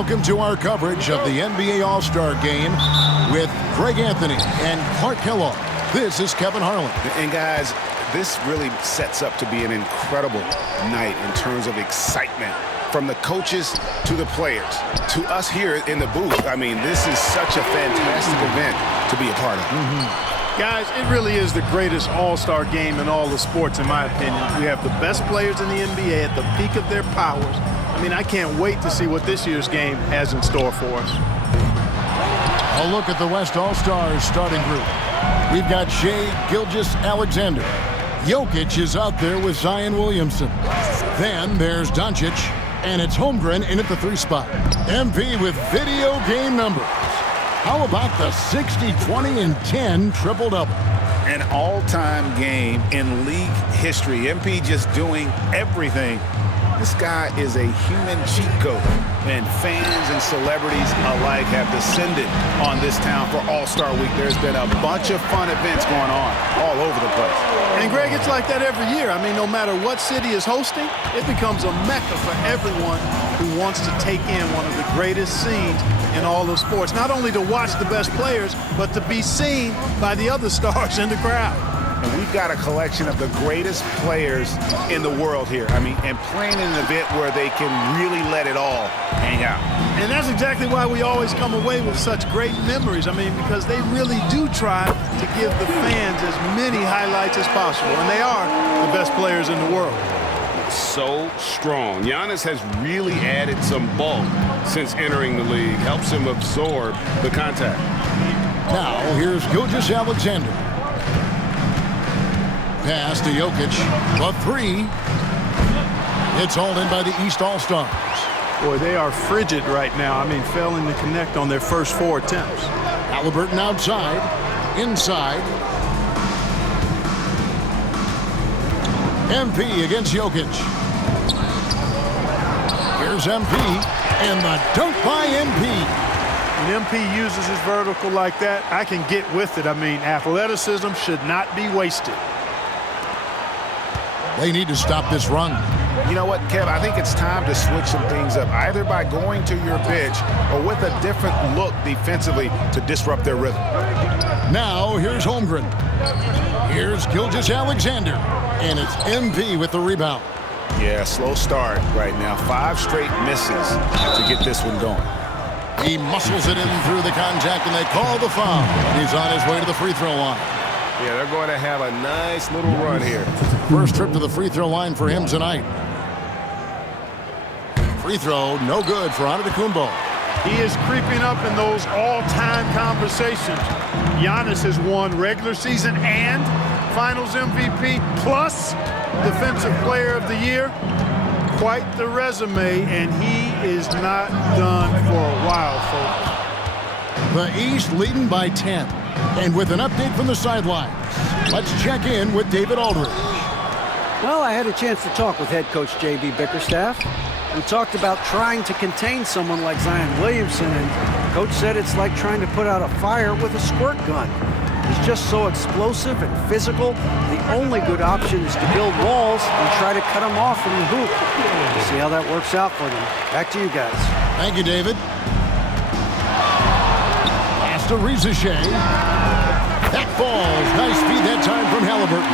Welcome to our coverage of the NBA All-Star Game with Greg Anthony and Clark Kellogg. This is Kevin Harlan. And guys, this really sets up to be an incredible night in terms of excitement from the coaches to the players to us here in the booth. I mean, this is such a fantastic event to be a part of. Guys, it really is the greatest all-star game in all the sports, in my opinion. We have the best players in the NBA at the peak of their powers. I mean, I can't wait to see what this year's game has in store for us. A look at the West All-Stars starting group. We've got Shai Gilgeous-Alexander. Jokic is out there with Zion Williamson. Then there's Doncic, and it's Holmgren in at the 3 spot. MP with video game numbers. How about the 60, 20, and 10 triple-double? An all-time game in league history. MP just doing everything. This guy is a human cheat code, and fans and celebrities alike have descended on this town for All-Star Week. There's been a bunch of fun events going on all over the place. And, Greg, it's like that every year. I mean, no matter what city is hosting, it becomes a mecca for everyone who wants to take in one of the greatest scenes in all of sports. Not only to watch the best players, but to be seen by the other stars in the crowd. And we've got a collection of the greatest players in the world here. I mean, and playing in an event where they can really let it all hang out. And that's exactly why we always come away with such great memories. I mean, because they really do try to give the fans as many highlights as possible. And they are the best players in the world. So strong. Giannis has really added some bulk since entering the league. Helps him absorb the contact. Now, here's Gilgeous-Alexander. Pass to Jokic. A 3. It's hauled in by the East All-Stars. Boy, they are frigid right now. I mean, failing to connect on their first 4 attempts. Halliburton outside. Inside. MP against Jokic. Here's MP. And the dunk by MP. When MP uses his vertical like that, I can get with it. I mean, athleticism should not be wasted. They need to stop this run. You know what, Kev? I think it's time to switch some things up, either by going to your bench or with a different look defensively to disrupt their rhythm. Now, here's Holmgren. Here's Gilgeous-Alexander. And it's MP with the rebound. Yeah, slow start right now. 5 straight misses to get this one going. He muscles it in through the contact, and they call the foul. He's on his way to the free throw line. Yeah, they're going to have a nice little run here. First trip to the free throw line for him tonight. Free throw, no good for Antetokounmpo. He is creeping up in those all-time conversations. Giannis has won regular season and Finals MVP plus Defensive Player of the Year. Quite the resume, and he is not done for a while, folks. The East leading by 10. And with an update from the sidelines, let's check in with David Aldridge. Well, I had a chance to talk with head coach J.B. Bickerstaff. We talked about trying to contain someone like Zion Williamson, and coach said it's like trying to put out a fire with a squirt gun. He's just so explosive and physical. The only good option is to build walls and try to cut him off from the hoop. We'll see how that works out for them. Back to you guys. Thank you, David. Pass to Shai. That falls. Nice feed that time from Halliburton.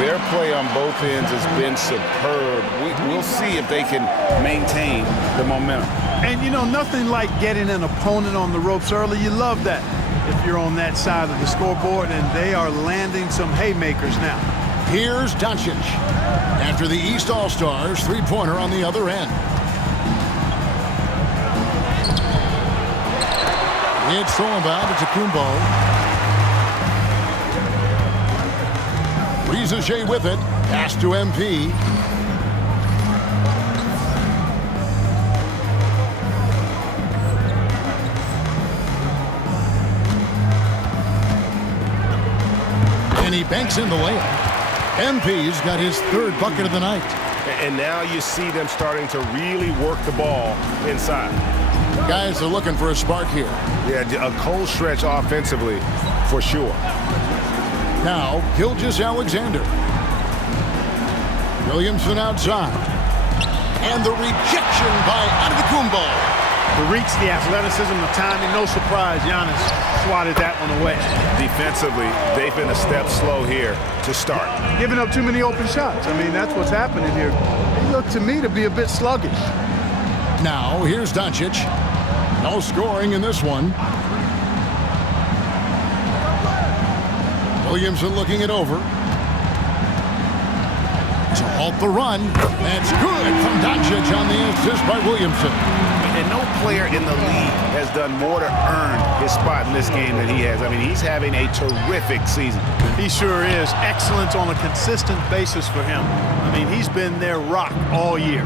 Their play on both ends has been superb. We'll see if they can maintain the momentum. And, you know, nothing like getting an opponent on the ropes early. You love that if you're on that side of the scoreboard, and they are landing some haymakers now. Here's Doncic. After the East All-Stars, 3-pointer on the other end. It's thrown by Antetokounmpo. Shai with it. Pass to MP. And he banks in the layup. MP's got his 3rd bucket of the night. And now you see them starting to really work the ball inside. Guys are looking for a spark here. Yeah, a cold stretch offensively for sure. Now, Gilgeous-Alexander. Williamson outside. And the rejection by Antetokounmpo. The reach, the athleticism, the timing, no surprise. Giannis swatted that one away. Defensively, they've been a step slow here to start. Giving up too many open shots. I mean, that's what's happening here. They look to me to be a bit sluggish. Now, here's Doncic. No scoring in this one. Williamson looking it over. To halt the run. That's good from Doncic on the assist by Williamson. And no player in the league has done more to earn his spot in this game than he has. I mean, he's having a terrific season. He sure is. Excellence on a consistent basis for him. I mean, he's been their rock all year.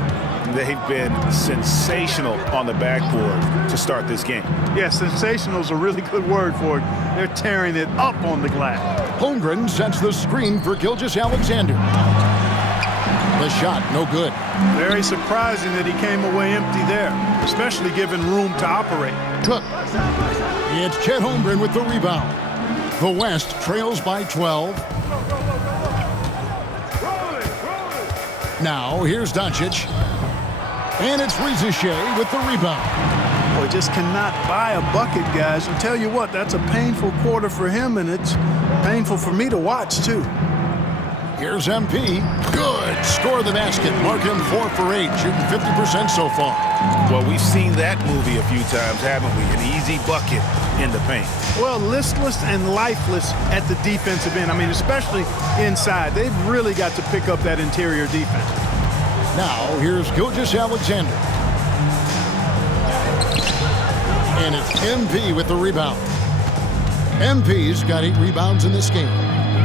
They've been sensational on the backboard to start this game. Yeah, sensational is a really good word for it. They're tearing it up on the glass. Holmgren sets the screen for Gilgeous-Alexander. The shot, no good. Very surprising that he came away empty there, especially given room to operate. Cook. It's Chet Holmgren with the rebound. The West trails by 12. Now, here's Doncic. And it's Rizachet with the rebound. Boy, just cannot buy a bucket, guys. I'll tell you what, that's a painful quarter for him, and it's painful for me to watch, too. Here's MP. Good. Score the basket. Mark him 4 for 8, shooting 50% so far. Well, we've seen that movie a few times, haven't we? An easy bucket in the paint. Well, listless and lifeless at the defensive end. I mean, especially inside. They've really got to pick up that interior defense. Now, here's Gilgeous-Alexander. And it's MP with the rebound. MP's got 8 rebounds in this game.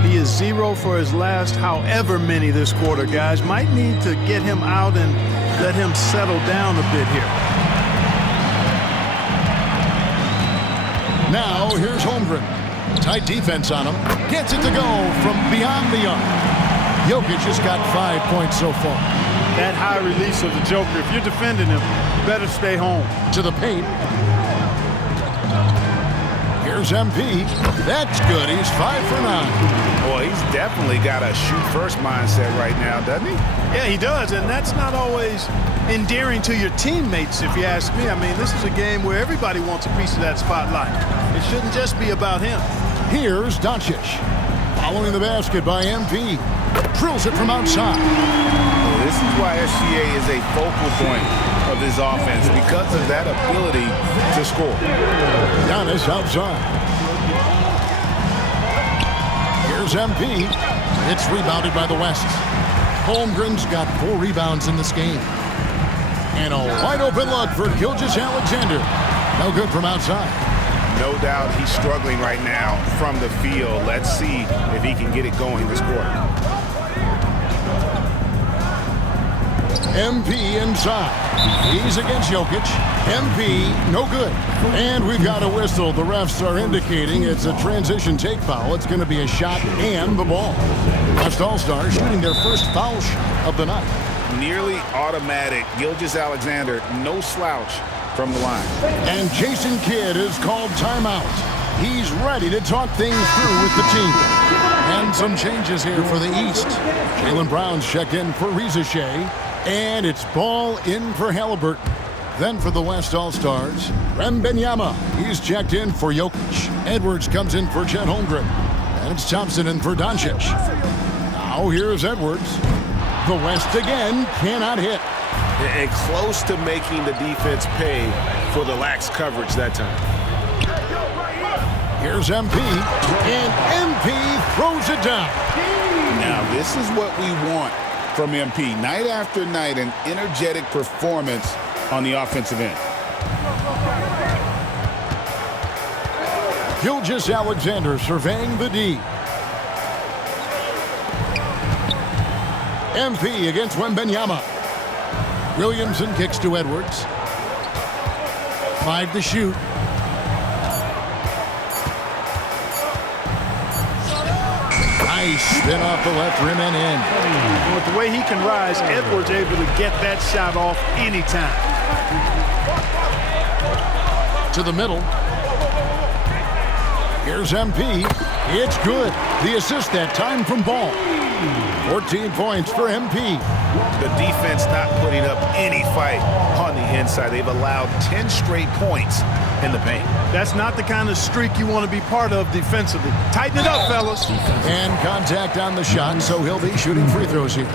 He is 0 for his last however many this quarter, guys. Might need to get him out and let him settle down a bit here. Now, here's Holmgren. Tight defense on him. Gets it to go from beyond the arc. Jokic has got 5 points so far. That high release of the Joker, if you're defending him, you better stay home. To the paint. Here's MP. That's good. He's 5 for 9. Well, he's definitely got a shoot-first mindset right now, doesn't he? Yeah, he does, and that's not always endearing to your teammates, if you ask me. I mean, this is a game where everybody wants a piece of that spotlight. It shouldn't just be about him. Here's Doncic. Following the basket by MP. Drills it from outside. Well, this is why SGA is a focal point of this offense, because of that ability to score. Giannis outside. Here's MP. It's rebounded by the West. Holmgren's got 4 rebounds in this game. And a wide open look for Gilgeous-Alexander. No good from outside. No doubt he's struggling right now from the field. Let's see if he can get it going this quarter. MP inside. He's against Jokic. MP, no good. And we've got a whistle. The refs are indicating it's a transition take foul. It's going to be a shot and the ball. West All-Stars shooting their first foul shot of the night. Nearly automatic. Gilgeous-Alexander, no slouch from the line. And Jason Kidd is called timeout. He's ready to talk things through with the team. And some changes here for the East. Jaylen Brown's checked in for Rizachet. And it's ball in for Halliburton. Then for the West All-Stars, Wembanyama. He's checked in for Jokic. Edwards comes in for Chet Holmgren. And it's Thompson in for Doncic. Now here's Edwards. The West again cannot hit. And close to making the defense pay for the lax coverage that time. Here's MP. And MP throws it down. Now this is what we want from MP. Night after night, an energetic performance on the offensive end. Gilgeous-Alexander surveying the D. MP against Wembanyama. Williamson kicks to Edwards. 5 to shoot. Nice spin off the left rim and in. And with the way he can rise, Edwards able to get that shot off anytime. To the middle. Here's MP. It's good. The assist that time from Ball. 14 points for MP. The defense not putting up any fight on the inside. They've allowed 10 straight points in the paint. That's not the kind of streak you want to be part of defensively. Tighten it up, fellas. And contact on the shot, so he'll be shooting free throws here.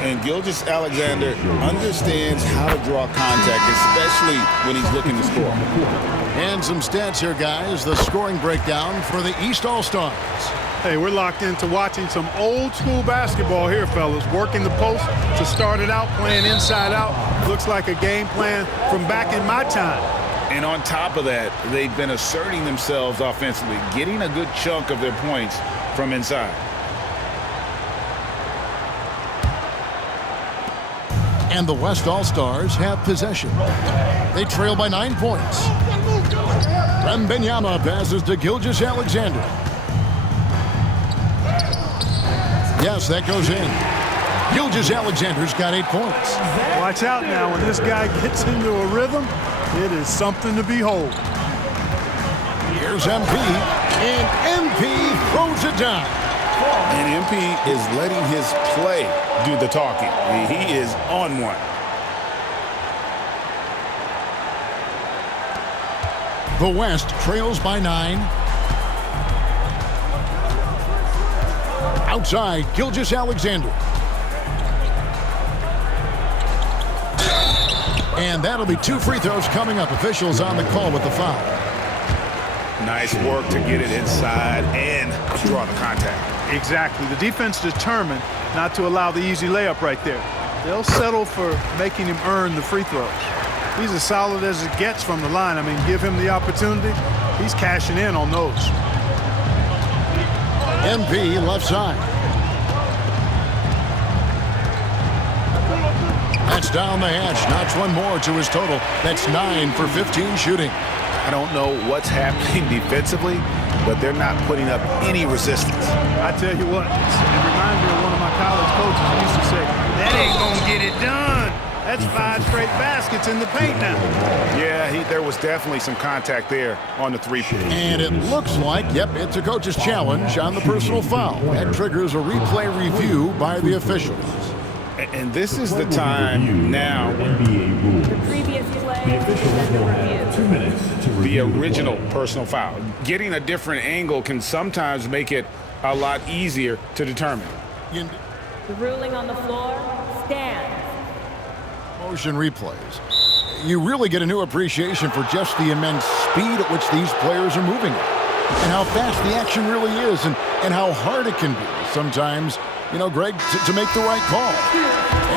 And Gilgeous-Alexander understands how to draw contact, especially when he's looking to score. And some stats here, guys. The scoring breakdown for the East All-Stars. Hey, we're locked into watching some old school basketball here, fellas. Working the post to start it out, playing inside out. Looks like a game plan from back in my time. And on top of that, they've been asserting themselves offensively, getting a good chunk of their points from inside. And the West All-Stars have possession. They trail by 9 points. Wembanyama passes to Gilgeous-Alexander. Yes, that goes in. Gilgeous-Alexander's got 8 points. Watch out now. When this guy gets into a rhythm, it is something to behold. Here's MP, and MP throws it down. And MP is letting his play do the talking. He is on one. The West trails by 9. Outside, Gilgeous-Alexander. And that'll be 2 free throws coming up. Officials on the call with the foul. Nice work to get it inside and draw the contact. Exactly. The defense determined not to allow the easy layup right there. They'll settle for making him earn the free throws. He's as solid as it gets from the line. I mean, give him the opportunity. He's cashing in on those. MP left side. That's down the hatch. Knocks one more to his total. That's 9 for 15 shooting. I don't know what's happening defensively, but they're not putting up any resistance. I tell you what, it reminds me of one of my college coaches who used to say, that ain't gonna get it done. That's 5 straight baskets in the paint now. Yeah, there was definitely some contact there on the three-point. And it looks like, yep, it's a coach's challenge on the personal foul. That triggers a replay review by the officials. And this is the time now. The previous play is under review. 2 minutes to review The original personal foul. Getting a different angle can sometimes make it a lot easier to determine. The ruling on the floor stands. Motion replays. You really get a new appreciation for just the immense speed at which these players are moving and how fast the action really is and how hard it can be sometimes, you know, Greg, to make the right call.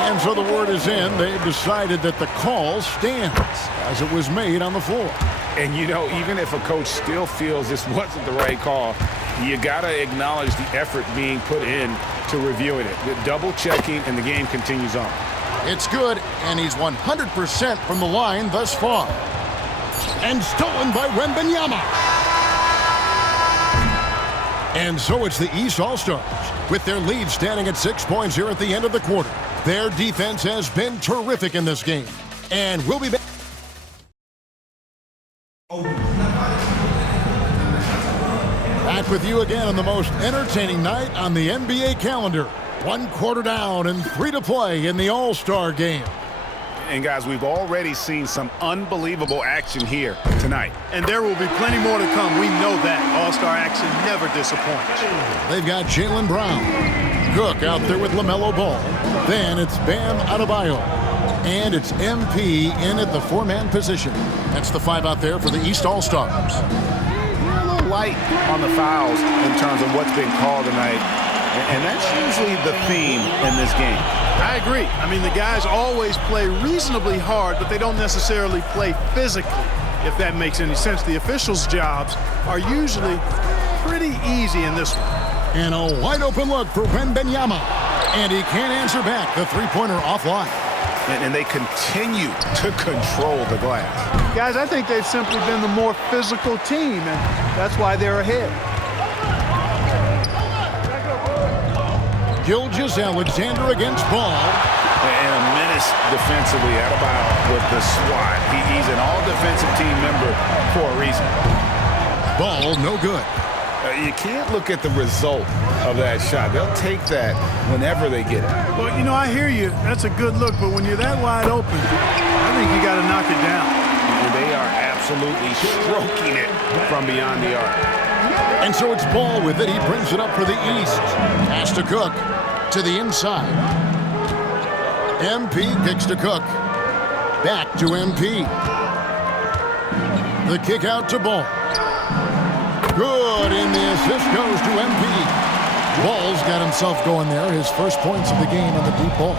And so the word is in. They've decided that the call stands as it was made on the floor. And, you know, even if a coach still feels this wasn't the right call, you got to acknowledge the effort being put in to reviewing it. The double checking, and the game continues on. It's good, and he's 100% from the line thus far. And stolen by Wembanyama. And so it's the East All-Stars, with their lead standing at 6 points here at the end of the quarter. Their defense has been terrific in this game. And we'll be back. Back with you again on the most entertaining night on the NBA calendar. 1 quarter down and 3 to play in the All-Star game. And, guys, we've already seen some unbelievable action here tonight. And there will be plenty more to come. We know that. All-Star action never disappoints. They've got Jaylen Brown. Cook out there with LaMelo Ball. Then it's Bam Adebayo. And it's MP in at the 4-man position. That's the 5 out there for the East All-Stars. We're a little light on the fouls in terms of what's been called tonight. And that's usually the theme in this game. I agree. I mean, the guys always play reasonably hard, but they don't necessarily play physically, if that makes any sense. The officials' jobs are usually pretty easy in this one. And a wide-open look for Wembanyama. And he can't answer back. The three-pointer offline. And they continue to control the glass. Guys, I think they've simply been the more physical team, and that's why they're ahead. Gilgeous-Alexander against Ball. And a menace defensively. Adebayo with the swat. He's an all-defensive team member for a reason. Ball no good. You can't look at the result of that shot. They'll take that whenever they get it. Well, you know, I hear you. That's a good look, but when you're that wide open, I think you got to knock it down. And they are absolutely stroking it from beyond the arc. And so it's Ball with it. He brings it up for the East. Pass to Cook to the inside. MP kicks to Cook. Back to MP. The kick out to Ball. Good, and the assist goes to MP. Ball's got himself going there. His first points of the game on the deep ball.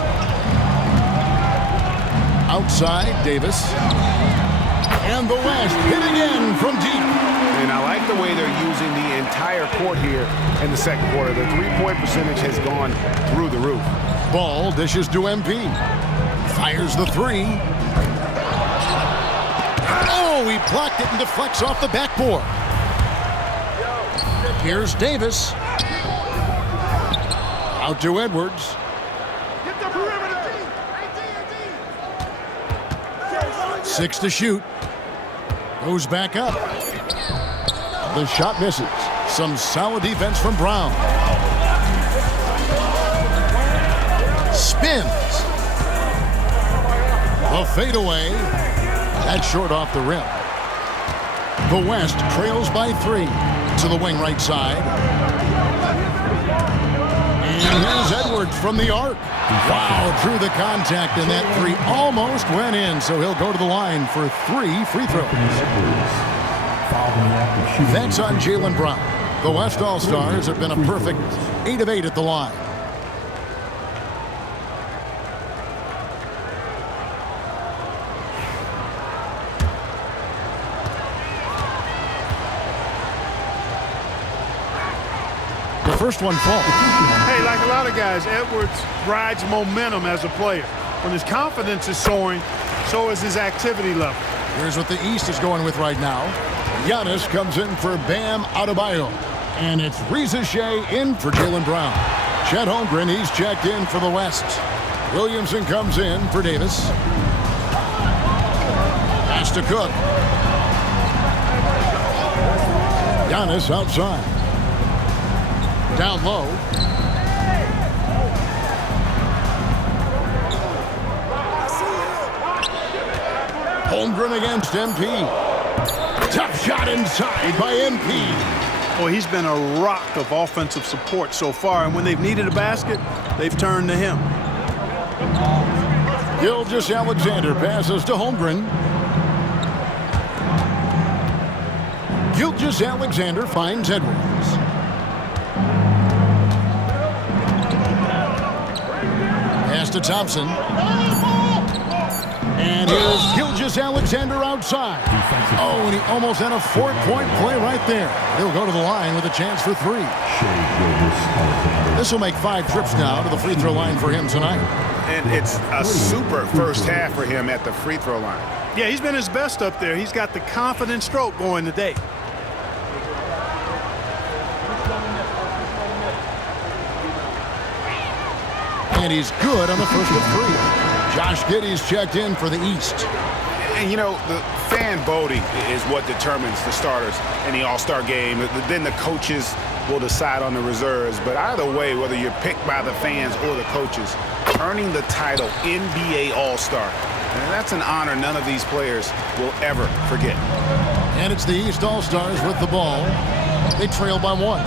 Outside, Davis. And the West hit again from deep. And I like the way they're using the entire court here in the second quarter. The three-point percentage has gone through the roof. Ball dishes to MP. Fires the three. Oh, he blocked it and deflects off the backboard. Here's Davis. Out to Edwards. 6 to shoot. Goes back up. The shot misses. Some solid defense from Brown. Spins. A fadeaway. That's short off the rim. The West trails by 3 to the wing right side. And here's Edwards from the arc. Wow, drew the contact, and that three almost went in, so he'll go to the line for 3 free throws. That's on Jaylen Brown. The West All-Stars have been a perfect 8 of 8 at the line. The first one falls. Hey, like a lot of guys, Edwards rides momentum as a player. When his confidence is soaring, so is his activity level. Here's what the East is going with right now. Giannis comes in for Bam Adebayo. And it's Reza Shea in for Jaylen Brown. Chet Holmgren, he's checked in for the West. Williamson comes in for Davis. Pass to Cook. Giannis outside. Down low. Holmgren against MP. Tough shot inside by MP. Well, he's been a rock of offensive support so far, and when they've needed a basket, they've turned to him. Gilgeous-Alexander passes to Holmgren. Gilgeous-Alexander finds Edwards. Pass to Thompson. And here's Gilgeous-Alexander outside. Oh, and he almost had a 4-point play right there. He'll go to the line with a chance for 3. This will make 5 trips now to the free throw line for him tonight. And it's a super first half for him at the free throw line. Yeah, he's been his best up there. He's got the confident stroke going today. And he's good on the first of 3. Josh Giddey's checked in for the East. And, you know, the fan voting is what determines the starters in the All-Star game. Then the coaches will decide on the reserves. But either way, whether you're picked by the fans or the coaches, earning the title NBA All-Star, and that's an honor none of these players will ever forget. And it's the East All-Stars with the ball. They trail by 1.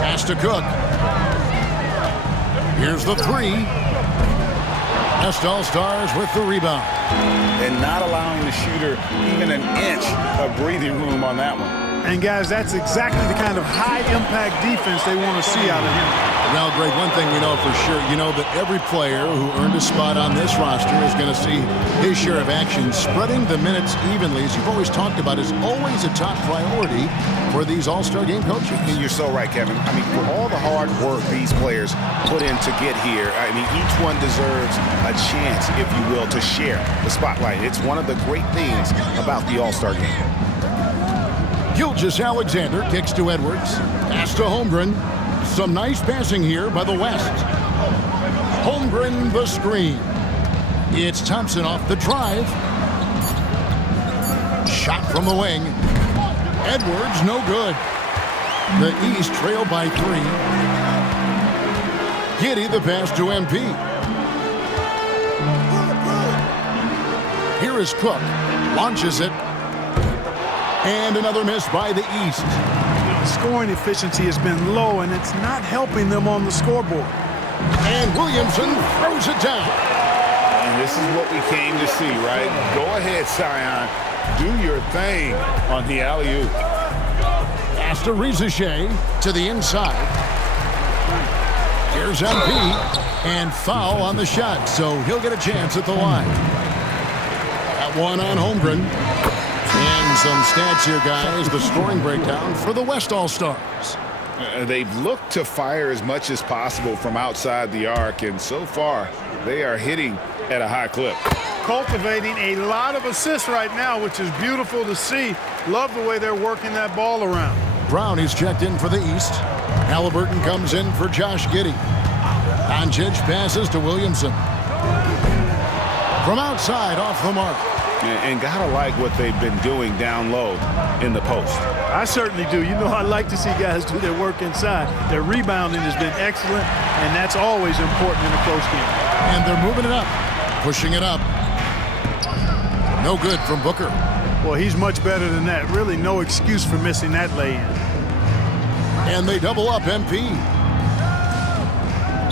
Pass to Cook. Here's the 3. West All-Stars with the rebound. And not allowing the shooter even an inch of breathing room on that one. And, guys, that's exactly the kind of high-impact defense they want to see out of him. Well, Greg, one thing we know for sure, you know that every player who earned a spot on this roster is going to see his share of action. Spreading the minutes evenly, as you've always talked about, is always a top priority for these All-Star game coaches. And you're so right, Kevin. I mean, for all the hard work these players put in to get here, I mean, each one deserves a chance, if you will, to share the spotlight. It's one of the great things about the All-Star game. Gilgeous-Alexander kicks to Edwards. Pass to Holmgren. Some nice passing here by the West. Holmgren the screen. It's Thompson off the drive. Shot from the wing. Edwards, no good. The East trail by 3. Giddey the pass to MP. Here is Cook. Launches it. And another miss by the East. Scoring efficiency has been low, and it's not helping them on the scoreboard. And Williamson throws it down. And this is what we came to see, right? Go ahead, Zion. Do your thing on the alley-oop. Pass to Rizachet to the inside. Here's MP. And foul on the shot, so he'll get a chance at the line. That one on Holmgren. And some stats here, guys. The scoring breakdown for the West All-Stars. They've looked to fire as much as possible from outside the arc, and so far, they are hitting at a high clip. Cultivating a lot of assists right now, which is beautiful to see. Love the way they're working that ball around. Brown is checked in for the East. Halliburton comes in for Josh Giddey. Doncic passes to Williamson. From outside, off the mark. And gotta like what they've been doing down low in the post. I certainly do. You know, I like to see guys do their work inside. Their rebounding has been excellent, and that's always important in a close game. And they're moving it up, pushing it up. No good from Booker. Well, he's much better than that. Really no excuse for missing that lay-in. And they double up MP.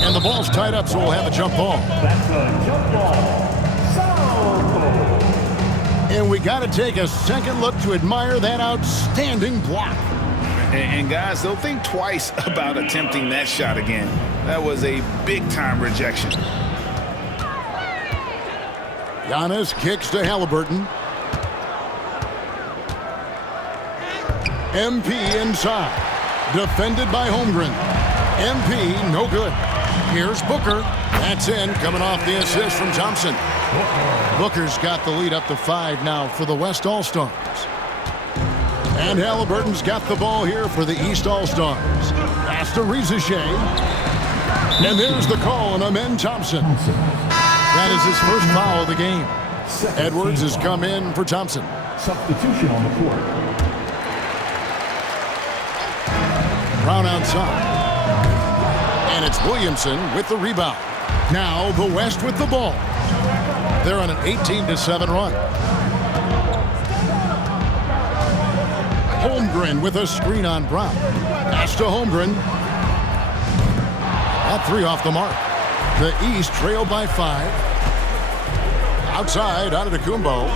And the ball's tied up, so we'll have a jump ball. That's a jump ball. And we got to take a second look to admire that outstanding block. And guys, they'll think twice about attempting that shot again. That was a big-time rejection. Giannis kicks to Halliburton. MP inside. Defended by Holmgren. MP, no good. Here's Booker. That's in, coming off the assist from Thompson. Booker's got the lead up to 5 now for the West All-Stars. And Halliburton's got the ball here for the East All-Stars. Pass to Rizachet. And there's the call on Amen Thompson. That is his first foul of the game. Edwards has come in for Thompson. Substitution on the court. Brown outside. And it's Williamson with the rebound. Now the West with the ball. They're on an 18-7 run. Holmgren with a screen on Brown. Pass to Holmgren. That 3 off the mark. The East trail by 5. Outside, Antetokounmpo.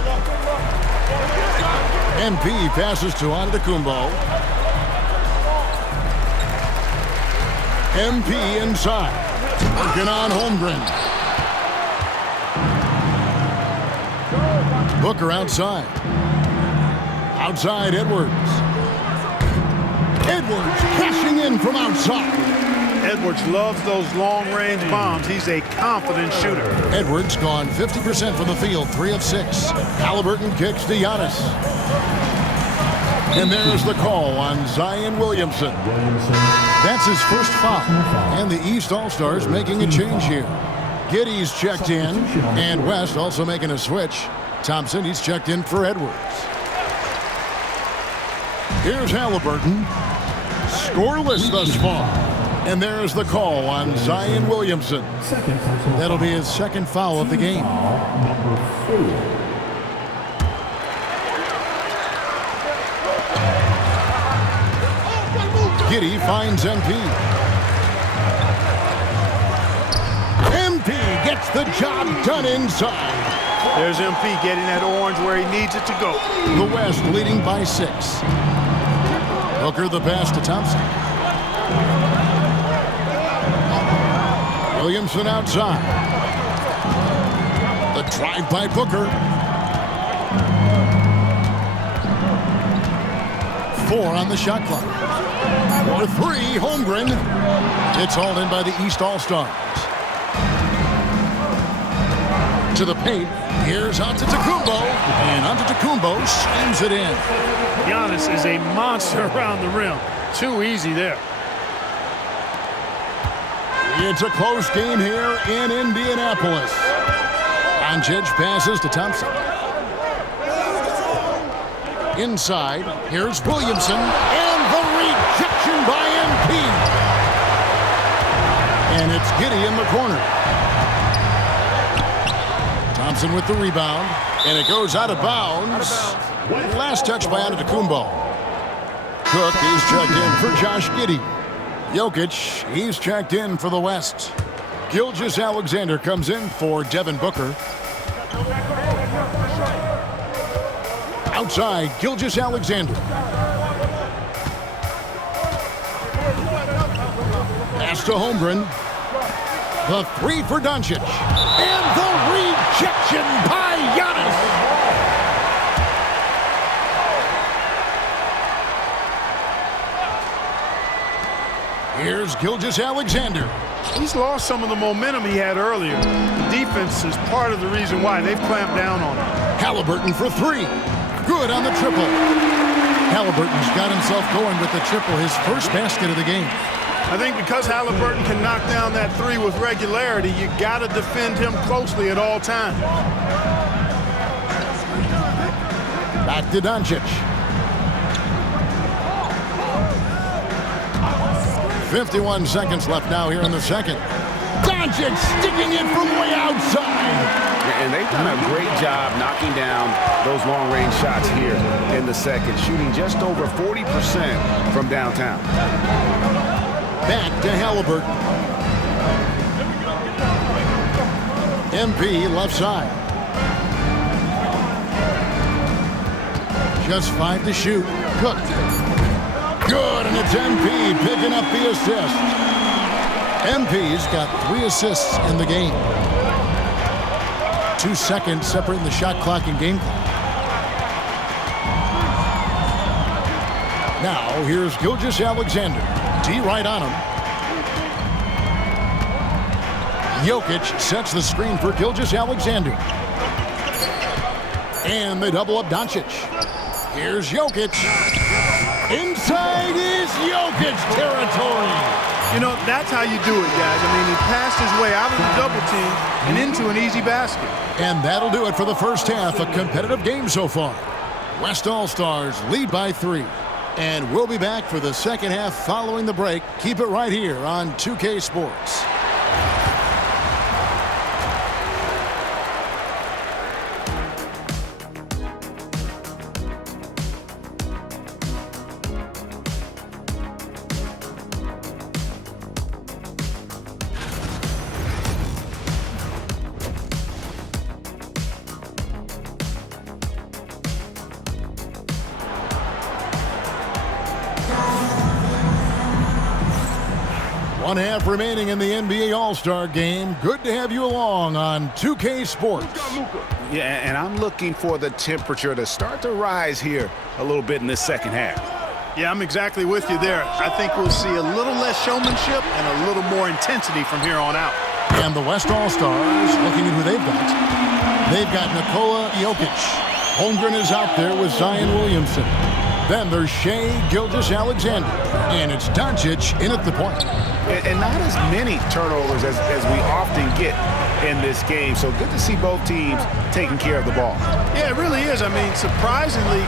MP passes to Antetokounmpo. MP inside. Working on Holmgren. Booker outside. Outside, Edwards. Edwards cashing in from outside. Edwards loves those long-range bombs. He's a confident shooter. Edwards gone 50% from the field, 3 of 6. Halliburton kicks to Giannis. And there's the call on Zion Williamson. That's his first foul. And the East All-Stars making a change here. Giddey's checked in, and West also making a switch. Thompson, he's checked in for Edwards. Here's Halliburton. Scoreless thus far. And there's the call on Zion Williamson. That'll be his second foul of the game. Number 4. Giddey finds MP. MP gets the job done inside. There's MP getting that orange where he needs it to go. The West leading by 6. Booker the pass to Thompson. Williamson outside. The drive by Booker. 4 on the shot clock. For 3, Holmgren. It's hauled in by the East All-Stars. To the paint. Here's Antetokounmpo. And Antetokounmpo slams it in. Giannis is a monster around the rim. Too easy there. It's a close game here in Indianapolis. Doncic passes to Thompson. Inside, here's Williamson, and the rejection by MP. And it's Giddey in the corner. Thompson with the rebound, and it goes out of bounds. Last touch by Antetokounmpo. Cook is checked in for Josh Giddey. Jokic, he's checked in for the West. Gilgeous-Alexander comes in for Devin Booker. Outside, Gilgeous-Alexander. Pass to Holmgren. The three for Doncic. And the rejection by Giannis. Here's Gilgeous-Alexander. He's lost some of the momentum he had earlier. The defense is part of the reason why they've clamped down on him. Halliburton for three. Good on the triple. Halliburton's got himself going with the triple, his first basket of the game. I think because Halliburton can knock down that three with regularity, you got to defend him closely at all times. Back to Doncic. 51 seconds left now here in the second. Doncic sticking it from way outside. And they've done a great job knocking down those long-range shots here in the second, shooting just over 40% from downtown. Back to Halliburton. MP left side. Just 5 to shoot. Cook. Good, and it's MP picking up the assist. MP's got 3 assists in the game. 2 seconds separating the shot clock and game clock. Now, here's Gilgeous-Alexander. D right on him. Jokic sets the screen for Gilgeous-Alexander. And they double up Doncic. Here's Jokic. Inside is Jokic territory. You know, that's how you do it, guys. I mean, he passed his way out of the double team and into an easy basket. And that'll do it for the first half. A competitive game so far. West All-Stars lead by 3. And we'll be back for the second half following the break. Keep it right here on 2K Sports. One half remaining in the NBA All-Star game. Good to have you along on 2K Sports. Yeah, and I'm looking for the temperature to start to rise here a little bit in this second half. Yeah, I'm exactly with you there. I think we'll see a little less showmanship and a little more intensity from here on out. And the West All-Stars, looking at who they've got. They've got Nikola Jokic. Holmgren is out there with Zion Williamson. Then there's Shai Gilgeous-Alexander. And it's Doncic in at the point. And not as many turnovers as we often get in this game. So good to see both teams taking care of the ball. Yeah, it really is. I mean, surprisingly,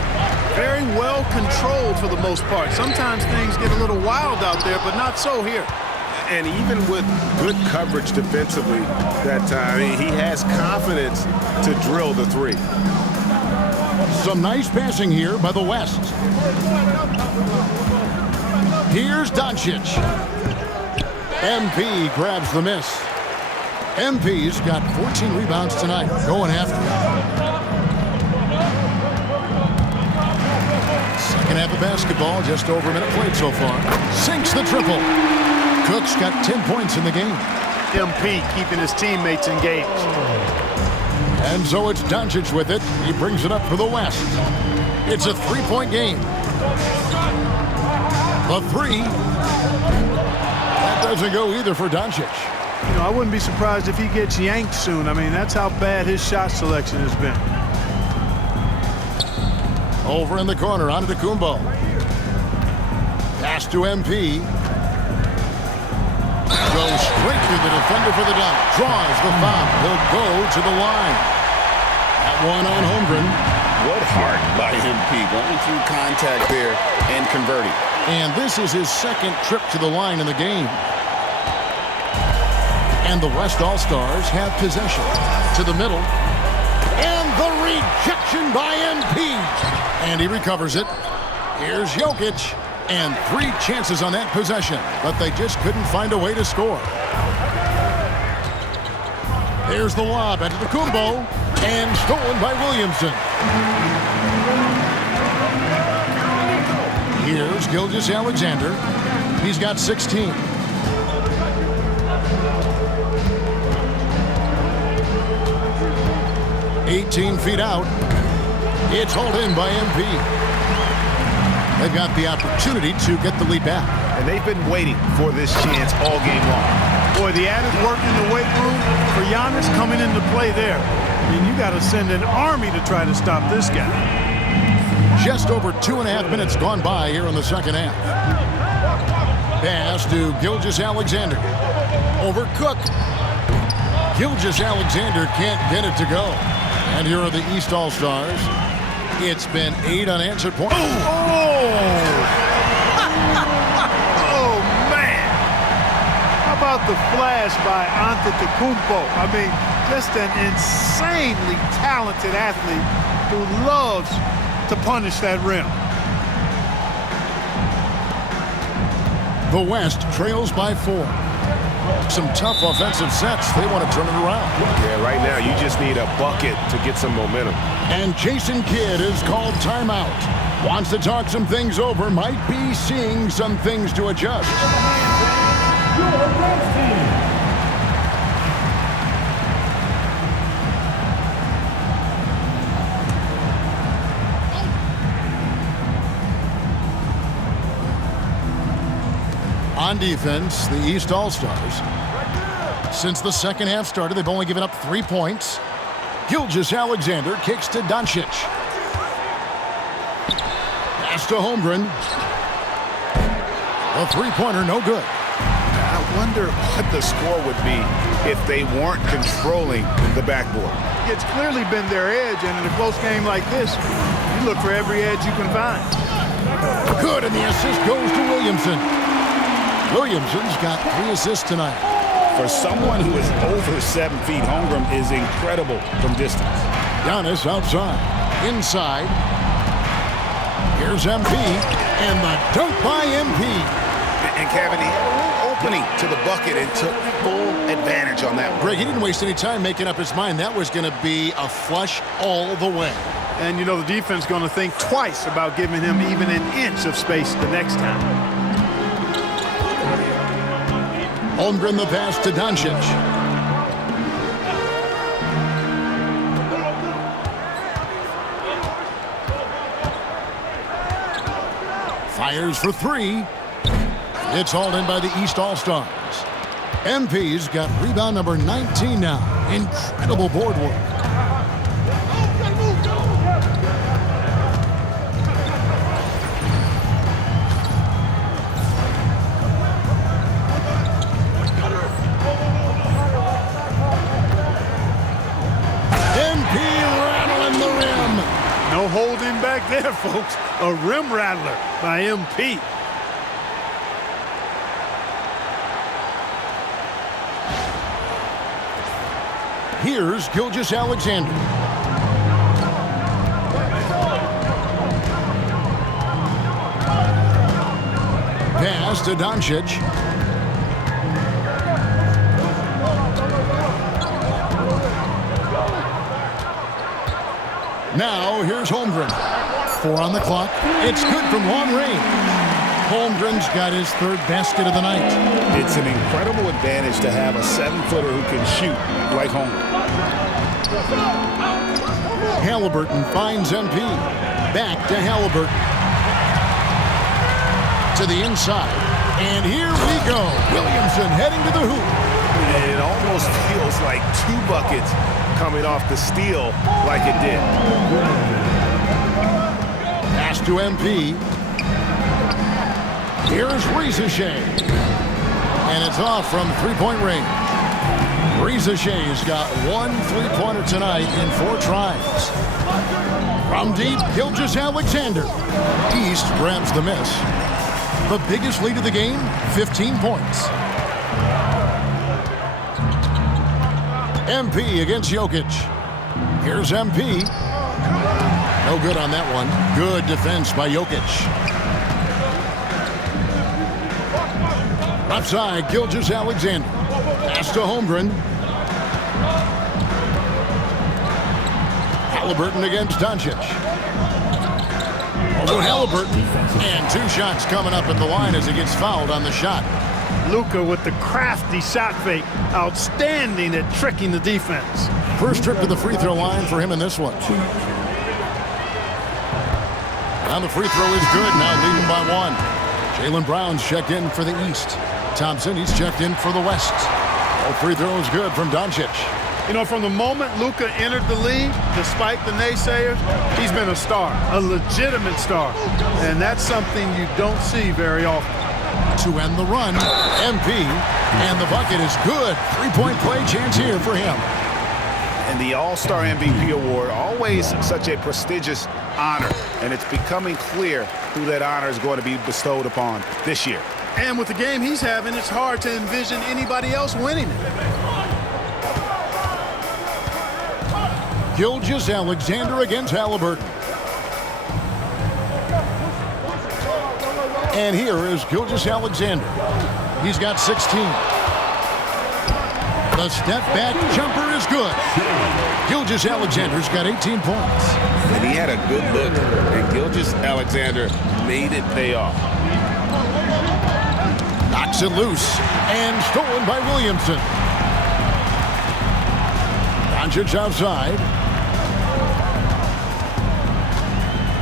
very well controlled for the most part. Sometimes things get a little wild out there, but not so here. And even with good coverage defensively that time, he has confidence to drill the three. Some nice passing here by the West. Here's Doncic. MP grabs the miss. MP's got 14 rebounds tonight, going after it. Second half of basketball, just over a minute played so far. Sinks the triple. Cook's got 10 points in the game. MP keeping his teammates engaged. And so it's Doncic with it. He brings it up for the West. It's a 3-point game. The three. That doesn't go either for Doncic. You know, I wouldn't be surprised if he gets yanked soon. I mean, that's how bad his shot selection has been. Over in the corner, Antetokounmpo. Pass to MP. Goes straight through the defender for the dunk. Draws the foul. He'll go to the line. That one on Holmgren. What heart by MP, going through contact there and converting. And this is his second trip to the line in the game. And the West All-Stars have possession. To the middle. And the rejection by MP. And he recovers it. Here's Jokic. And 3 chances on that possession. But they just couldn't find a way to score. There's the lob at Kumbo. And stolen by Williamson. Here's Gilgeous-Alexander. He's got 16. "18 feet out. It's hauled in by MP. They've got the opportunity to get the lead back. And they've been waiting for this chance all game long. Boy, the added work in the weight room for Giannis coming into play there. I mean, you got to send an army to try to stop this guy. Just over 2.5 minutes gone by here in the second half. Pass to Gilgeous-Alexander. Over Cook. Gilgeous-Alexander can't get it to go. And here are the East All-Stars. It's been 8 unanswered points. Oh, man. How about the flash by Antetokounmpo? I mean, just an insanely talented athlete who loves to punish that rim. The West trails by 4. Some tough offensive sets. They want to turn it around. Yeah, right now you just need a bucket to get some momentum. And Jason Kidd is called timeout. Wants to talk some things over. Might be seeing some things to adjust. On defense, the East All-Stars. Since the second half started, they've only given up 3 points. Gilgeous-Alexander kicks to Doncic. Pass to Holmgren. A 3-pointer, no good. I wonder what the score would be if they weren't controlling the backboard. It's clearly been their edge, and in a close game like this, you look for every edge you can find. Good, and the assist goes to Williamson. Williamson's got 3 assists tonight. For someone who is over 7 feet, Holmgren is incredible from distance. Giannis outside. Inside. Here's MP. And the dunk by MP. And Kevin, he had a little opening to the bucket and took full advantage on that one. Greg, he didn't waste any time making up his mind. That was going to be a flush all the way. And, you know, the defense going to think twice about giving him even an inch of space the next time. Holmgren the pass to Doncic. Fires for 3. It's hauled in by the East All-Stars. MP's got rebound number 19 now. Incredible board work. No holding back there, folks. A rim rattler by MP. Here's Gilgeous-Alexander. Pass to Doncic. Now, here's Holmgren. 4 on the clock. It's good from long range. Holmgren's got his 3rd basket of the night. It's an incredible advantage to have a 7-footer who can shoot like Holmgren. Halliburton finds MP. Back to Halliburton. To the inside. And here we go. Williamson heading to the hoop. And it almost feels like 2 buckets coming off the steal like it did. Pass to MP. Here's Ricochet. And it's off from 3-point range. Reza Shea's got 1 3-pointer tonight in 4 tries. From deep, Gilgeous-Alexander. East grabs the miss. The biggest lead of the game, 15 points. MP against Jokic. Here's MP. No good on that one. Good defense by Jokic. Left side, Gilgeous-Alexander. Pass to Holmgren. Halliburton against Doncic. Over Halliburton. And 2 shots coming up in the line as he gets fouled on the shot. Luka with the crafty shot fake. Outstanding at tricking the defense. First trip to the free throw line for him in this one. Now the free throw is good. Now leading by 1. Jaylen Brown's checked in for the East. Thompson, he's checked in for the West. All free throws good from Doncic. You know, from the moment Luka entered the league, despite the naysayers, he's been a star, a legitimate star. And that's something you don't see very often. To end the run, MP, and the bucket is good. 3-point play chance here for him. And the All-Star MVP award, always such a prestigious honor. And it's becoming clear who that honor is going to be bestowed upon this year. And with the game he's having, it's hard to envision anybody else winning it. Gilgeous-Alexander against Halliburton. And here is Gilgeous-Alexander. He's got 16. The step back jumper is good. Gilgeous-Alexander's got 18 points. And he had a good look, and Gilgeous-Alexander made it pay off. Knocks it loose and stolen by Williamson. Doncic outside.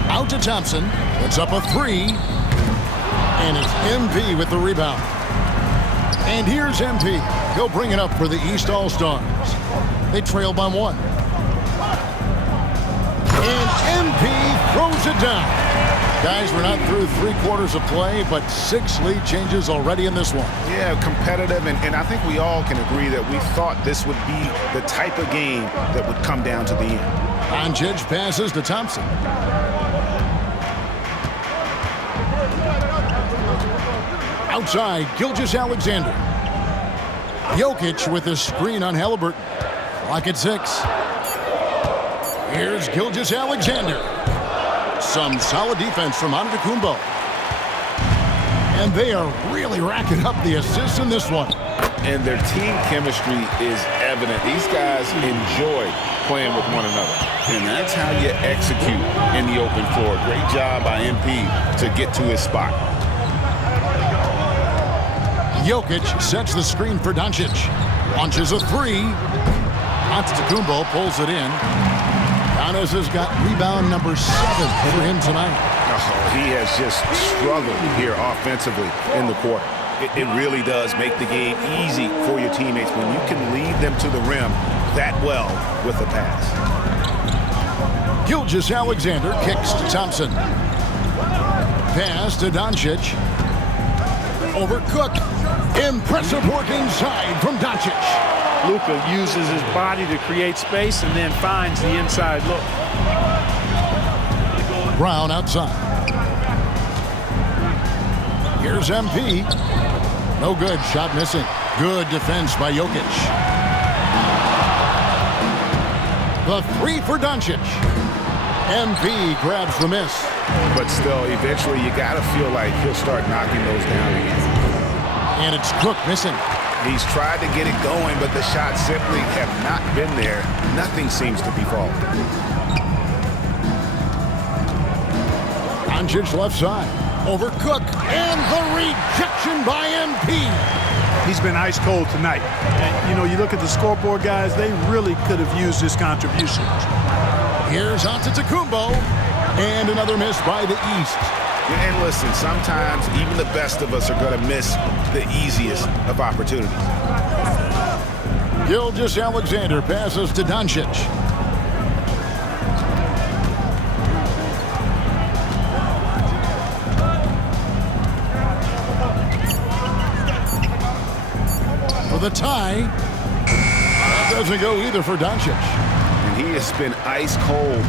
Out to Thompson. It's up a 3. And it's MP with the rebound. And here's MP. He'll bring it up for the East All-Stars. They trail by 1. And MP throws it down. Guys, we're not through 3 quarters of play, but 6 lead changes already in this one. Yeah, competitive, and I think we all can agree that we thought this would be the type of game that would come down to the end. Doncic passes to Thompson. Outside, Gilgeous-Alexander. Jokic with a screen on Halliburton. Clock at 6. Here's Gilgeous-Alexander. Some solid defense from Antetokounmpo. And they are really racking up the assists in this one. And their team chemistry is evident. These guys enjoy playing with one another. And that's how you execute in the open floor. Great job by MP to get to his spot. Jokic sets the screen for Doncic. Launches a 3. Antetokounmpo pulls it in. Giannis has got rebound number 7 for him tonight. Oh, he has just struggled here offensively in the court. It really does make the game easy for your teammates when you can lead them to the rim that well with a pass. Gilgeous-Alexander kicks to Thompson. Pass to Doncic. Over Cook. Impressive work inside from Doncic. Luka uses his body to create space and then finds the inside look. Brown outside. Here's MP. No good. Shot missing. Good defense by Jokic. The 3 for Doncic. MP grabs the miss. But still, eventually you got to feel like he'll start knocking those down again. And it's Cook missing. He's tried to get it going, but the shots simply have not been there. Nothing seems to be falling. Doncic left side. Over Cook. And the rejection by MP. He's been ice cold tonight. And, you know, you look at the scoreboard, guys, they really could have used his contribution. Here's Antetokounmpo. And another miss by the East. And listen, sometimes even the best of us are going to miss the easiest of opportunities. Gilgeous-Alexander passes to Doncic. For the tie, Doesn't go either for Doncic. And he has been ice cold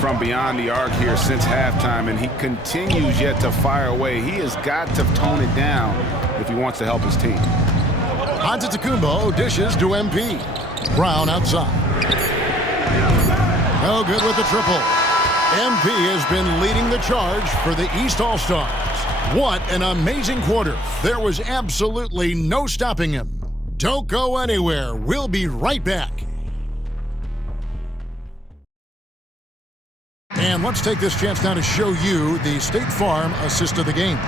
from beyond the arc here since halftime, and he continues yet to fire away. He has got to tone it down if he wants to help his team. Antetokounmpo dishes to MP. Brown outside. No good with the triple. MP has been leading the charge for the East All-Stars. What an amazing quarter. There was absolutely no stopping him. Don't go anywhere. We'll be right back. And let's take this chance now to show you the State Farm assist of the game.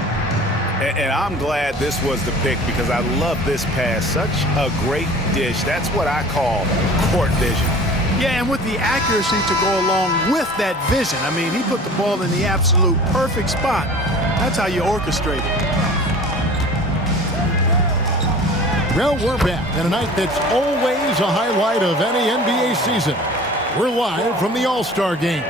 And I'm glad this was the pick because I love this pass. Such a great dish. That's what I call court vision. Yeah, and with the accuracy to go along with that vision. I mean, he put the ball in the absolute perfect spot. That's how you orchestrate it. Well, we're back on a night that's always a highlight of any NBA season. We're live from the All-Star game.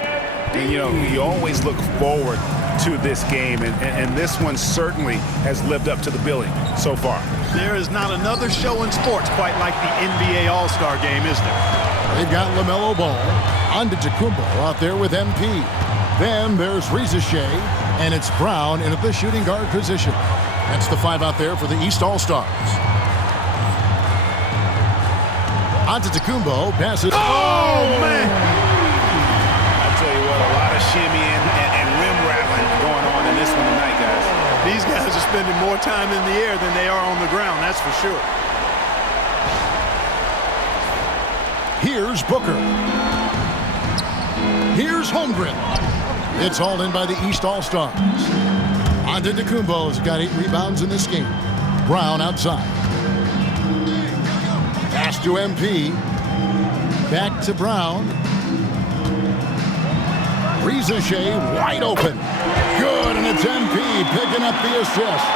And, you know, you always look forward to this game, and this one certainly has lived up to the billing so far. There is not another show in sports quite like the NBA All-Star game, is there? They've got LaMelo Ball, Antetokounmpo out there with MP. Then there's Shea, and it's Brown in at the shooting guard position. That's the five out there for the East All-Stars. Antetokounmpo passes. Oh, man! I tell you what, a lot of shimmying and rim rattling going on in this one tonight, guys. These guys are spending more time in the air than they are on the ground, that's for sure. Here's Booker. Here's Holmgren. It's all in by the East All-Stars. Antetokounmpo's got 8 rebounds in this game. Brown outside. Pass to MP. Back to Brown. Shea wide open. Good, and it's MP picking up the assist.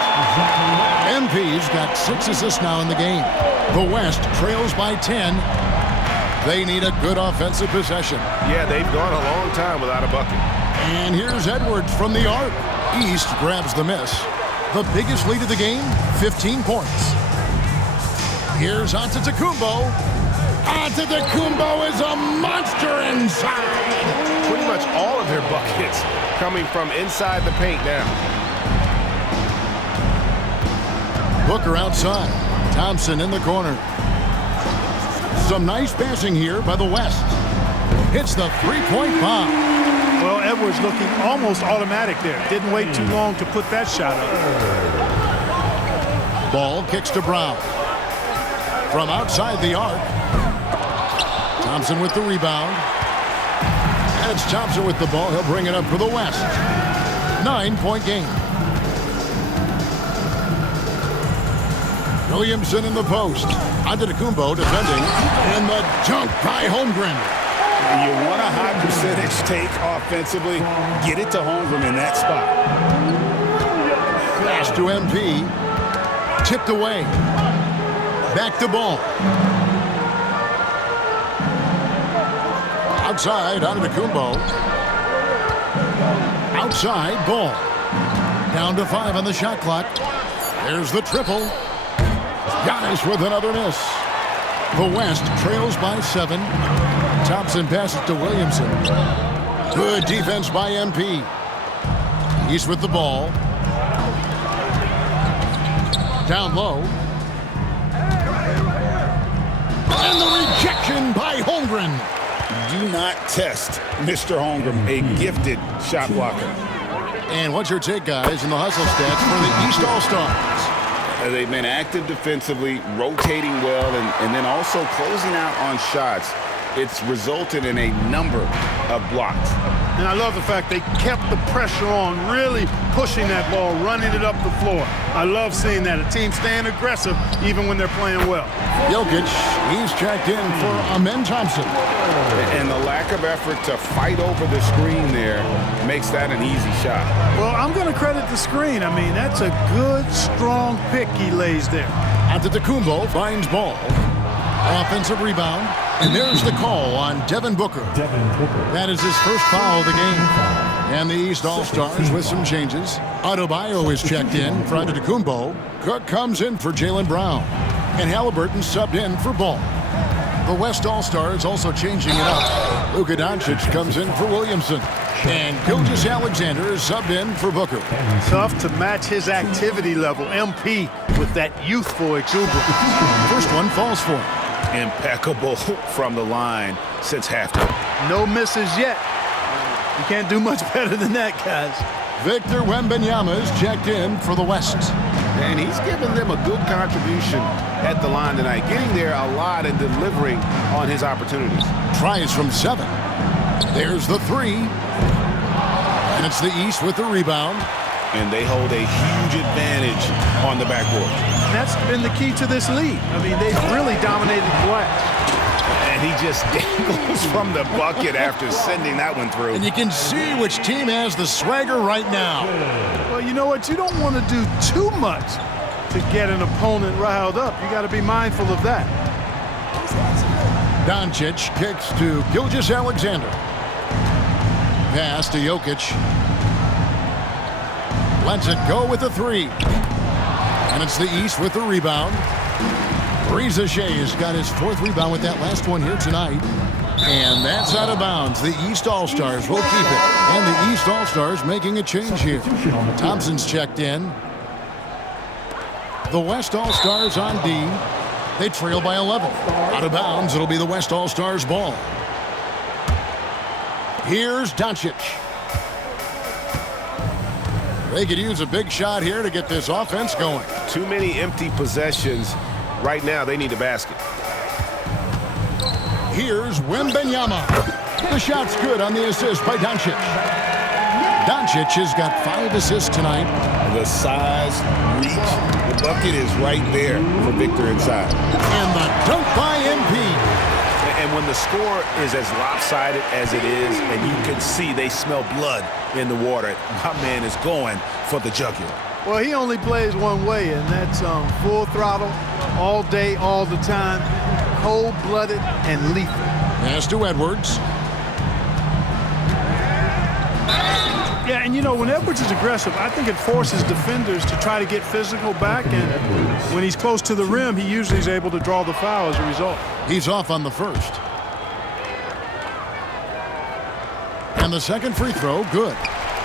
MP's got 6 assists now in the game. The West trails by 10. They need a good offensive possession. Yeah, they've gone a long time without a bucket. And here's Edwards from the arc. East grabs the miss. The biggest lead of the game, 15 points. Here's Antetokounmpo. Antetokounmpo is a monster inside. Pretty much all of their buckets coming from inside the paint now. Booker outside. Thompson in the corner. Some nice passing here by the West. Hits the three-point bomb. Well, Edwards looking almost automatic there. Didn't wait too long to put that shot up. Ball kicks to Brown. From outside the arc. Thompson with the rebound. And it's Thompson with the ball. He'll bring it up for the West. 9-point game. Williamson in the post. Antetokounmpo defending. And the dunk by Holmgren. You want a high percentage take offensively, get it to Holmgren in that spot. Pass to MP. Tipped away. Back to ball. Outside, Antetokounmpo. Outside, ball. Down to 5 on the shot clock. There's the triple. Giannis with another miss. The West trails by 7. Thompson passes to Williamson. Good defense by MP. He's with the ball. Down low. And the rejection by Holmgren. Do not test Mr. Holmgren, a gifted shot blocker. And what's your take, guys, in the hustle stats for the East All-Stars? They've been active defensively, rotating well, and then also closing out on shots. It's resulted in a number of blocks. And I love the fact they kept the pressure on, really pushing that ball, running it up the floor. I love seeing that. A team staying aggressive even when they're playing well. Jokic, he's checked in for Amen Thompson. And the lack of effort to fight over the screen there makes that an easy shot. Well, I'm going to credit the screen. I mean, that's a good, strong pick he lays there. Antetokounmpo finds ball. Offensive rebound. And there's the call on Devin Booker. That is his first foul of the game. And the East All-Stars with some changes. Adebayo is checked in for Antetokounmpo. Cook comes in for Jaylen Brown. And Halliburton subbed in for Ball. The West All-Stars also changing it up. Luka Doncic comes in for Williamson. And Gilgeous-Alexander is subbed in for Booker. Tough to match his activity level. MP with that youthful exuberance. First one falls for him. Impeccable from the line since halftime. No misses yet. You can't do much better than that, guys. Victor Wembanyama is checked in for the West. And he's given them a good contribution at the line tonight, getting there a lot and delivering on his opportunities. Tries from 7. There's the 3. And it's the East with the rebound. And they hold a huge advantage on the backboard. And that's been the key to this league. I mean, they've really dominated glass. And he just dangles from the bucket after sending that one through. And you can see which team has the swagger right now. Well, you know what? You don't want to do too much to get an opponent riled up. You got to be mindful of that. Doncic kicks to Gilgeous-Alexander. Pass to Jokic. Lets it go with the 3. And it's the East with the rebound. Reza Shea has got his 4th rebound with that last one here tonight. And that's out of bounds. The East All-Stars will keep it. And the East All-Stars making a change here. Thompson's checked in. The West All-Stars on D. They trail by 11. Out of bounds, it'll be the West All-Stars ball. Here's Doncic. They could use a big shot here to get this offense going. Too many empty possessions. Right now, they need a basket. Here's Wembanyama. The shot's good on the assist by Doncic. Doncic has got 5 assists tonight. The size, reach, the bucket is right there for Victor inside. And the dunk by MP. And when the score is as lopsided as it is, and you can see they smell blood in the water, my man is going for the jugular. Well, he only plays one way, and that's full throttle, all day, all the time, cold-blooded and lethal. Pass to Edwards. Yeah, and you know, when Edwards is aggressive, I think it forces defenders to try to get physical back, and when he's close to the rim, he usually is able to draw the foul as a result. He's off on the first. And the second free throw, good.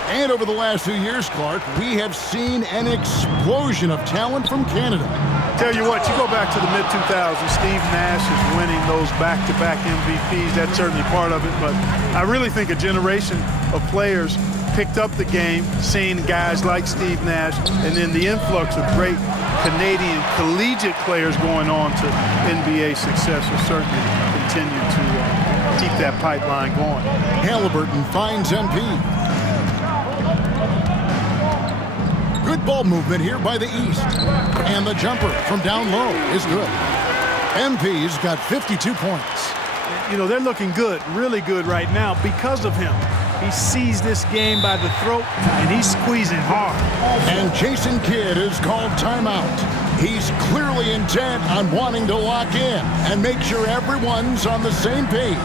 And over the last 2 years, Clark, we have seen an explosion of talent from Canada. Tell you what, you go back to the mid-2000s, Steve Nash is winning those back-to-back MVPs. That's certainly part of it, but I really think a generation of players picked up the game, seeing guys like Steve Nash, and then the influx of great Canadian collegiate players going on to NBA success will certainly continue to keep that pipeline going. Halliburton finds MP. Good ball movement here by the East. And the jumper from down low is good. MP's got 52 points. You know, they're looking good, really good right now because of him. He sees this game by the throat, and he's squeezing hard. And Jason Kidd is called timeout. He's clearly intent on wanting to lock in and make sure everyone's on the same page.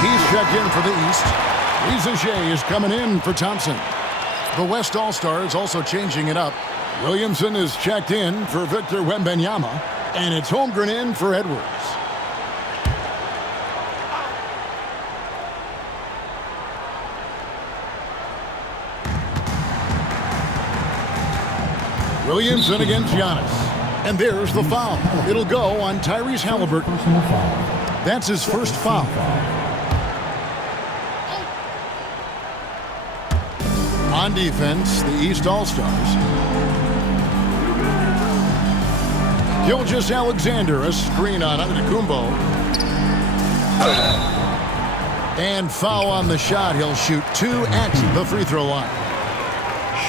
He's checked in for the East. Reza Shea is coming in for Thompson. The West All-Stars also changing it up. Williamson is checked in for Victor Wembanyama, and it's Holmgren in for Edwards. Williamson against Giannis. And there's the foul. It'll go on Tyrese Halliburton. That's his first foul. On defense, the East All-Stars. Gilgeous-Alexander, a screen on Antetokounmpo. And foul on the shot. He'll shoot 2 at the free throw line.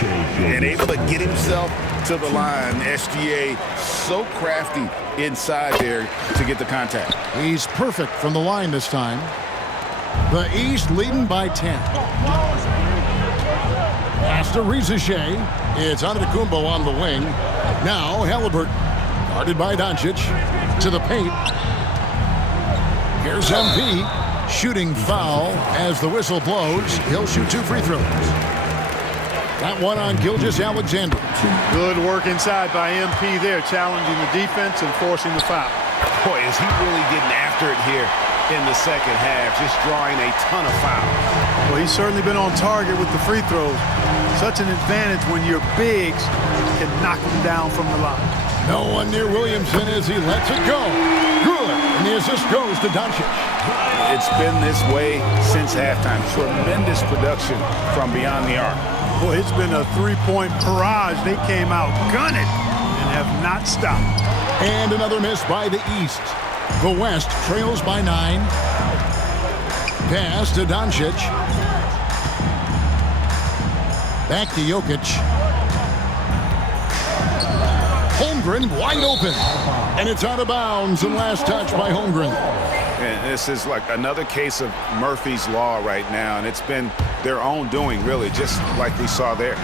And able to get himself to the line. SGA so crafty inside there to get the contact. He's perfect from the line this time. The East leading by 10. Pass to Reza Shea. It's Antetokounmpo on the wing. Now Halliburton. Guarded by Doncic. To the paint. Here's MP. Shooting foul as the whistle blows. He'll shoot 2 free throws. That one on Gilgeous-Alexander. Good work inside by MP there, challenging the defense and forcing the foul. Boy, is he really getting after it here in the second half, just drawing a ton of fouls. Well, he's certainly been on target with the free throws. Such an advantage when your bigs can knock him down from the line. No one near Williamson as he lets it go. Good. And the assist goes to Doncic. It's been this way since halftime. Tremendous production from beyond the arc. Boy, it's been a three-point barrage. They came out gunning and have not stopped. And another miss by the East. The West trails by 9. Pass to Doncic. Back to Jokic. Holmgren wide open. And it's out of bounds and last touch by Holmgren. And this is like another case of Murphy's Law right now, and it's been their own doing, really, just like we saw there.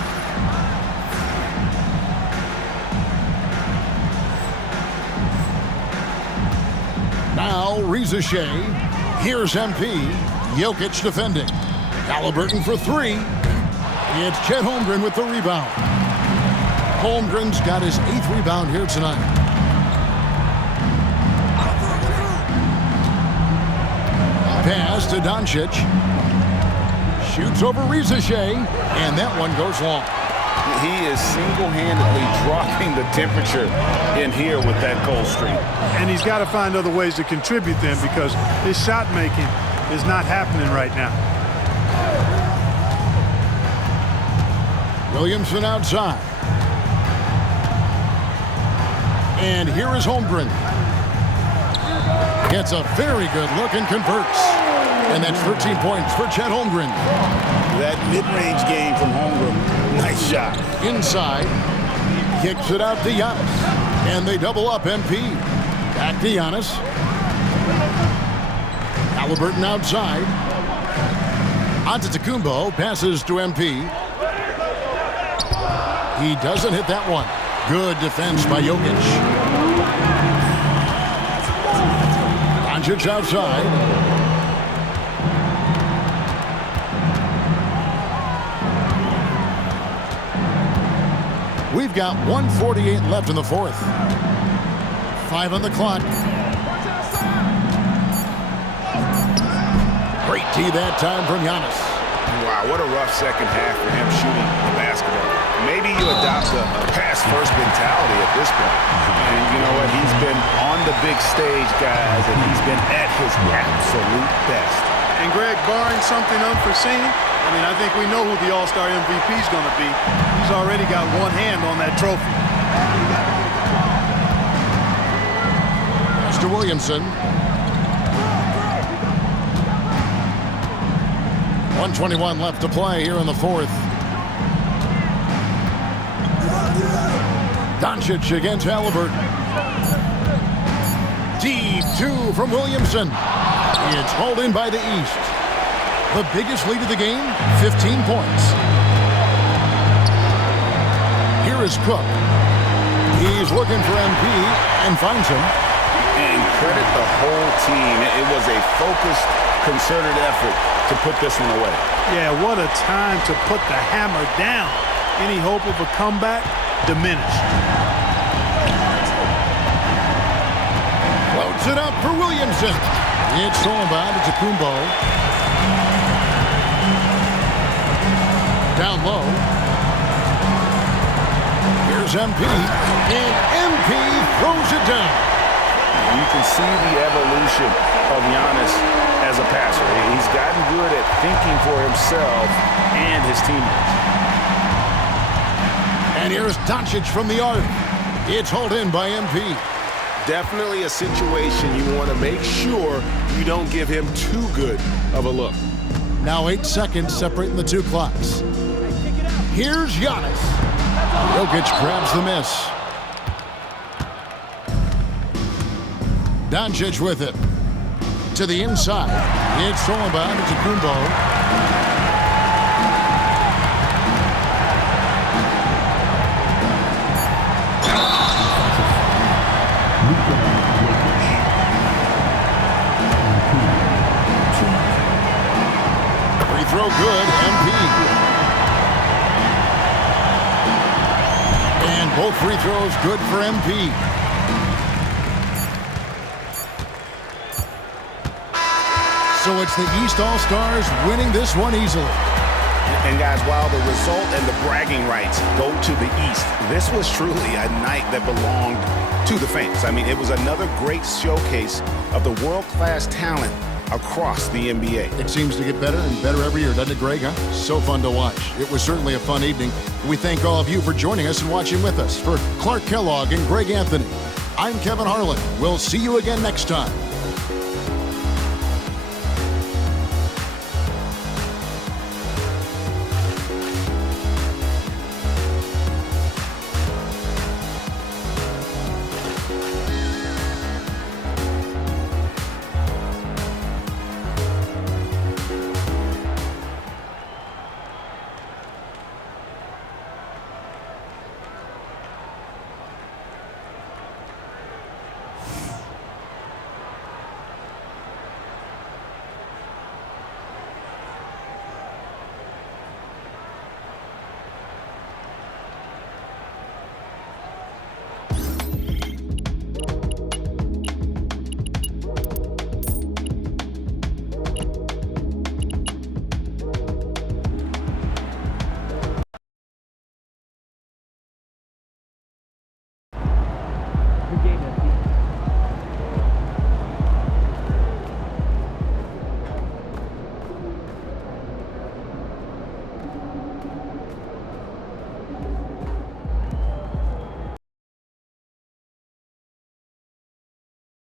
Now, Reza Shea. Here's MP. Jokic defending. Halliburton for 3. It's Chet Holmgren with the rebound. Holmgren's got his 8th rebound here tonight. Pass to Doncic. Shoots over Reza Shea, and that one goes long. He is single-handedly dropping the temperature in here with that cold streak. And he's got to find other ways to contribute then, because his shot making is not happening right now. Williamson outside. And here is Holmgren. Gets a very good look and converts. And that's 13 points for Chet Holmgren. That mid-range game from Holmgren, nice shot. Inside, kicks it out to Giannis. And they double up MP. Back to Giannis. Halliburton outside. Antetokounmpo passes to MP. He doesn't hit that one. Good defense by Jokic. Doncic outside. We've got 1:48 left in the 4th. 5 on the clock. Great tee that time from Giannis. Wow, what a rough second half for him shooting the basketball. Maybe you adopt a pass-first mentality at this point. And you know what? He's been on the big stage, guys, and he's been at his absolute best. And Greg, barring something unforeseen, I mean, I think we know who the All-Star MVP is going to be. He's already got one hand on that trophy. Mr. Williamson. 1:21 left to play here in the 4th. Doncic against Halliburton. Deep 2 from Williamson. It's hauled in by the East. The biggest lead of the game, 15 points. Here is Cook. He's looking for MP and finds him. And credit the whole team. It was a focused, concerted effort to put this one away. Yeah, what a time to put the hammer down. Any hope of a comeback diminished. Floats it up for Williamson. It's stolen by Antetokounmpo. Down low. Here's MP. And MP throws it down. You can see the evolution of Giannis as a passer. He's gotten good at thinking for himself and his teammates. And here's Doncic from the arc. It's hauled in by MP. Definitely a situation you want to make sure you don't give him too good of a look. Now 8 seconds separating the 2 clocks. Here's Giannis. Jokic grabs the miss. Doncic with it. To the inside. It's stolen by Antetokounmpo. Free throw good, MP. And both free throws good for MP. So it's the East All-Stars winning this one easily. And guys, while the result and the bragging rights go to the East, this was truly a night that belonged to the fans. I mean, it was another great showcase of the world-class talent across the NBA. It seems to get better and better every year, doesn't it, Greg? Huh? So fun to watch. It was certainly a fun evening. We thank all of you for joining us and watching with us. For Clark Kellogg and Greg Anthony, I'm Kevin Harlan. We'll see you again next time.